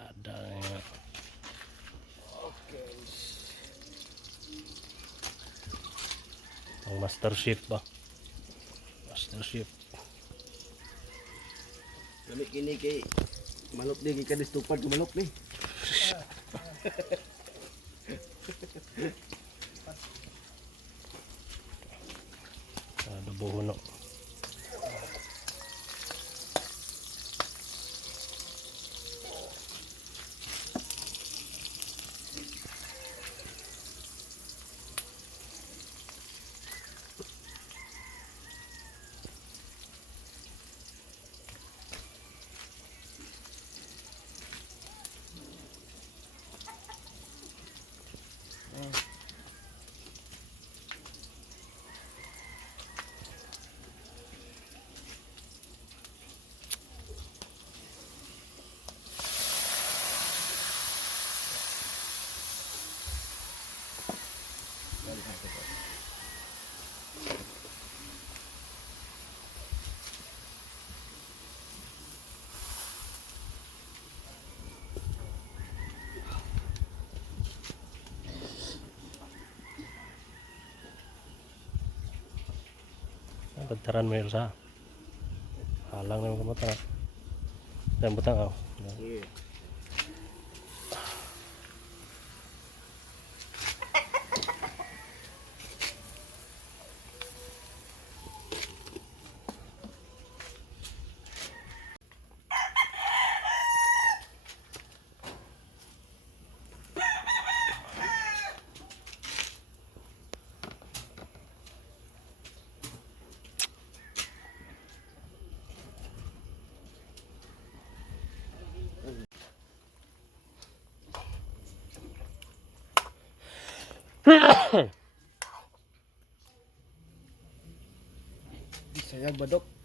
Ada nga. Okay. Ang master chef ba? Master chef. Kami kini kay manok di kadis tupad ko manok ni. Adobo huno. Pagtaran mo yun sa halang naman kamata. Yan butang ako. Sige. Sayang badok.